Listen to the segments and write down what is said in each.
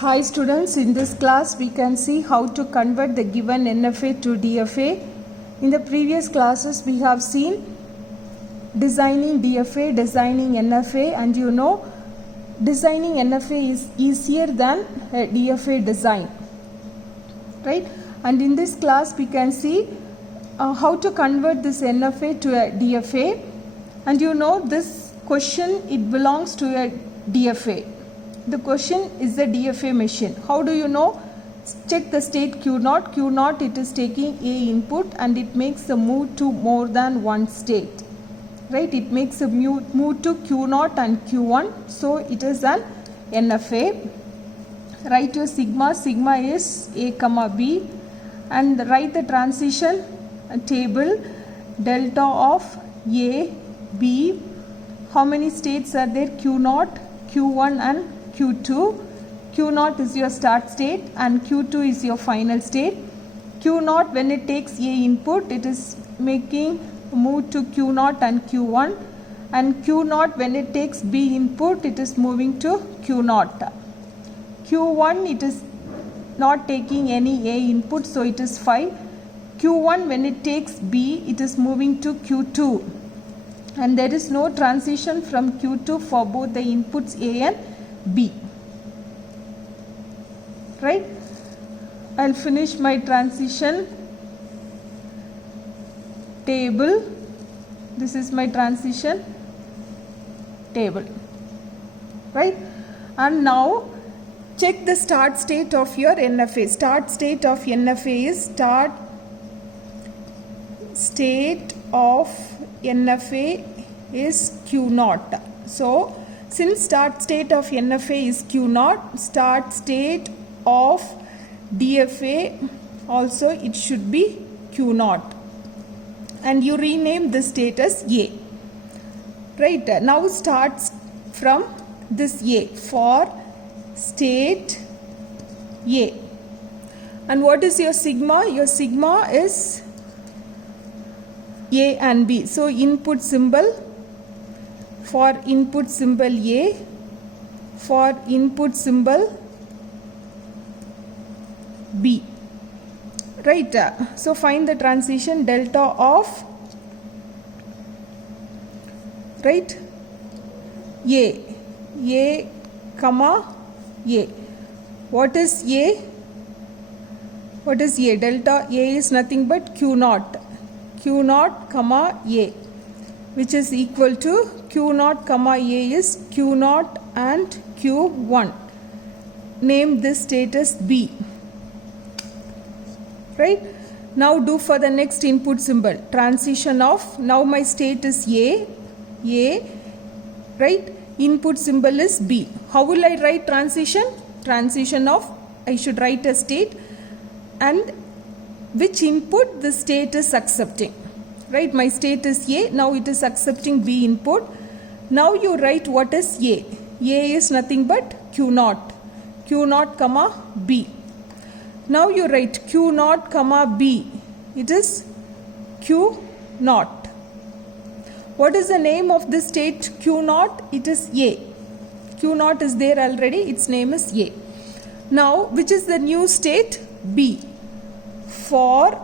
Hi students, in this class we can see how to convert the given NFA to DFA. In the previous classes we have seen designing DFA, designing NFA, and you know designing NFA is easier than a DFA design, right? And in this class we can see how to convert this NFA to a DFA, and you know this question, it belongs to a DFA. The question is the DFA machine. How do you know? Check the state Q0. Q0, it is taking A input and it makes a move to more than one state, right? It makes a move to Q0 and Q1. So it is an NFA. Write your sigma. Sigma is A comma B, and write the transition table delta of A, B. How many states are there? Q0, Q1 and Q2. Q0 is your start state and Q2 is your final state. Q0, when it takes A input, it is making a move to Q0 and Q1, and Q0, when it takes B input, it is moving to Q0. Q1, it is not taking any A input, so it is 5. Q1, when it takes B, it is moving to Q2, and there is no transition from Q2 for both the inputs A and B, right? I'll finish my transition table. This is my transition table, right? And now check the start state of your NFA. Start state of NFA is start state of NFA is Q0. So since start state of NFA is Q0, start state of DFA also it should be Q0, and you rename this state as A, right? Now starts from this A for state A. And what is your sigma? Your sigma is A and B. So input symbol for input symbol A, for input symbol B, right? So find the transition delta of, right, A comma A. What is A? What is A? Delta A is nothing but Q0. Q0 comma A, which is equal to Q0 comma A is Q0 and Q1. Name this state as B, right? Now do for the next input symbol. Transition of, now my state is A, right? Input symbol is B. How will I write transition? Transition of, I should write a state and which input the state is accepting, right? My state is A, now it is accepting B input. Now you write what is A. A is nothing but Q0. Q0 comma B. Now you write Q0 comma B. It is Q0. What is the name of this state Q0? It is A. Q0 is there already. Its name is A. Now which is the new state? B. For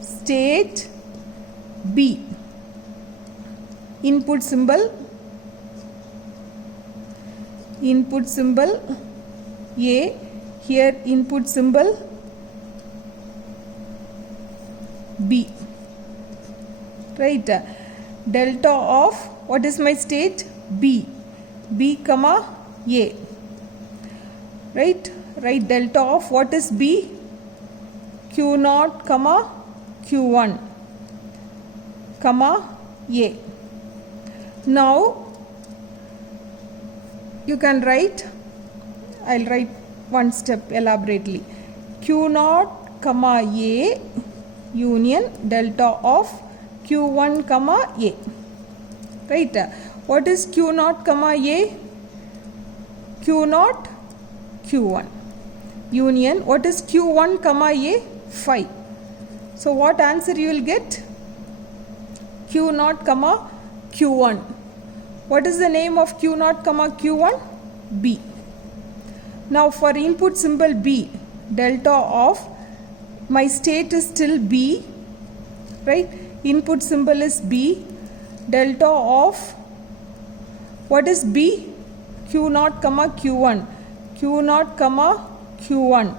state B, input symbol A, here input symbol B, right? Delta of, what is my state? B comma A, right? Right, delta of what is B? Q0 comma Q1 comma A. Now you can write, I'll write one step elaborately. Q0 comma A union delta of Q1 comma A, right? What is Q0 comma A? Q0 Q1 union. What is Q1 comma A? 5. So what answer you will get? Q0 comma Q1. What is the name of Q0 comma Q1? B. Now for input symbol B, delta of my state is still B, right? Input symbol is B, delta of what is B? Q0 comma Q1, Q0 comma Q1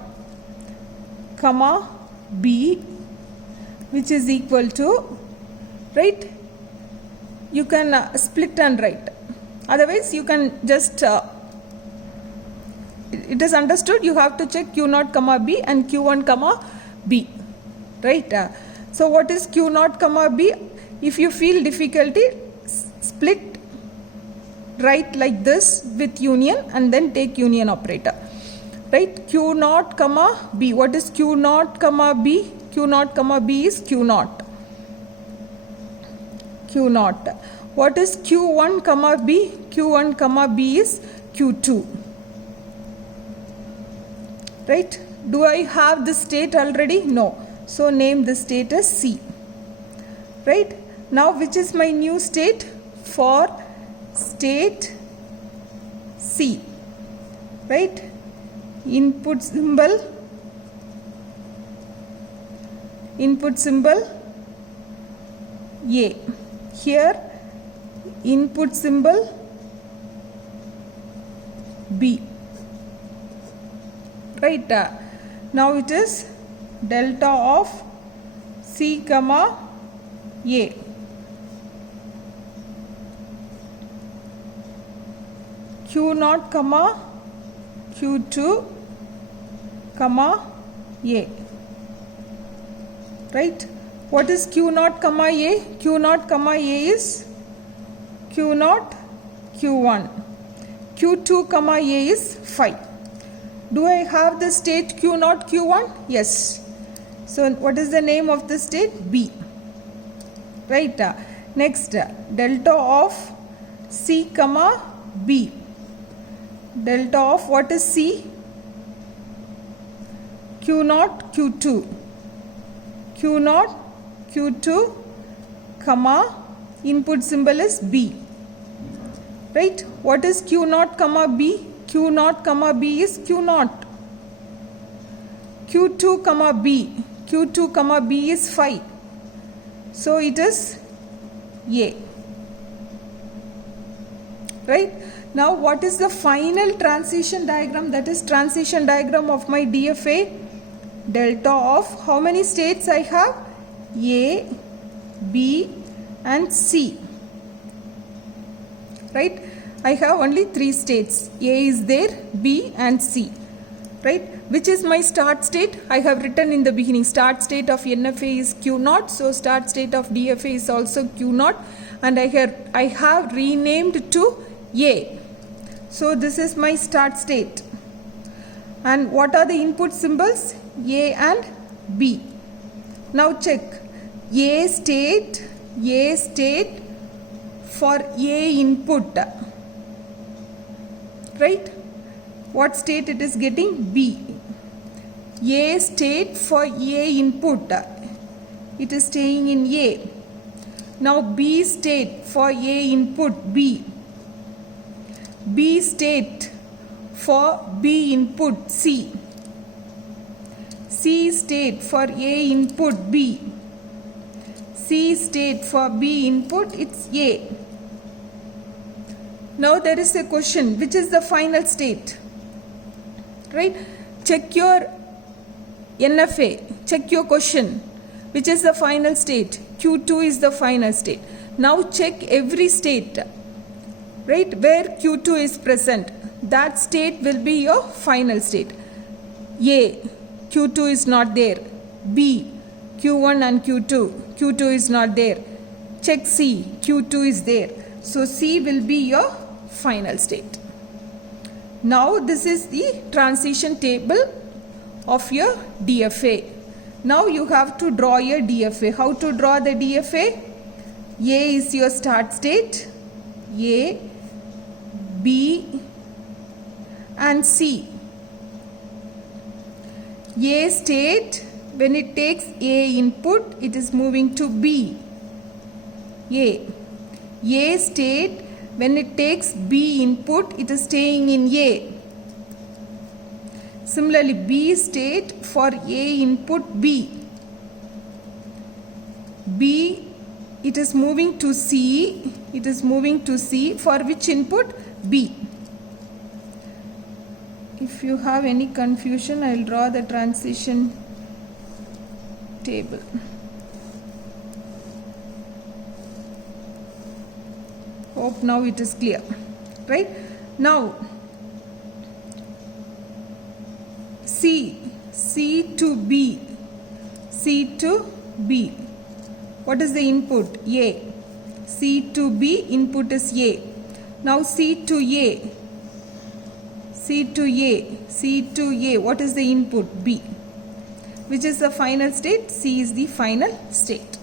comma B, which is equal to, right? You can split and write. Otherwise, you can just, it is understood, you have to check Q0 comma B and Q1 comma B, right? So what is Q0 comma B? If you feel difficulty, split, write like this with union and then take union operator, right? Q0 comma B. What is Q0 comma B? Q0 comma B is Q0. Q0. What is Q1 comma B? Q1 comma B is Q2. Right? Do I have the state already? No. So name the state as C. Right? Now which is my new state? For state C. Right? Input symbol A. Here input symbol B. Right? Now it is delta of C comma A. Q0 comma Q2 comma A. Right? What is Q0 comma A? Q0 comma A is Q0 Q1. Q2 comma A is 5. Do I have the state Q0 Q1? Yes. So what is the name of the state? B. Right? Next, delta of C comma B. Delta of what is C? Q0 Q2. Q0 Q2 comma input symbol is B. Right? What is Q0 comma B? Q0 comma B is Q0. Q2 comma B. Q2 comma B is 5. So it is A. Right? Now what is the final transition diagram? That is transition diagram of my DFA. Delta of how many states I have? A, B and C. Right? I have only 3 states. A is there, B and C. Right? Which is my start state? I have written in the beginning. Start state of NFA is Q0. So start state of DFA is also Q0. And I have renamed to A. So this is my start state. And what are the input symbols? A and B. Now check. A state for A input. Right? What state it is getting? B. A state for A input. It is staying in A. Now B state for A input B. B state for B input C. C state for A input B. C state for B input, it's A. Now there is a question, which is the final state? Right? Check your NFA, check your question. Which is the final state? Q2 is the final state. Now check every state, right, where Q2 is present. That state will be your final state. A, Q2 is not there. B, Q1 and Q2. Q2 is not there. Check C, Q2 is there. So C will be your final state. Now this is the transition table of your DFA. Now you have to draw your DFA. How to draw the DFA? A is your start state. A, B and C. A state, when it takes A input, it is moving to B. A. A state, when it takes B input, it is staying in A. Similarly, B state for A input B. B, it is moving to C. It is moving to C for which input? B. If you have any confusion, I will draw the transition table. Hope now it is clear, right? Now C to B, C to B. What is the input? A. C to B, input is A. Now C to A, C to A, C to A. What is the input? B. Which is the final state? C is the final state.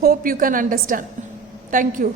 Hope you can understand. Thank you.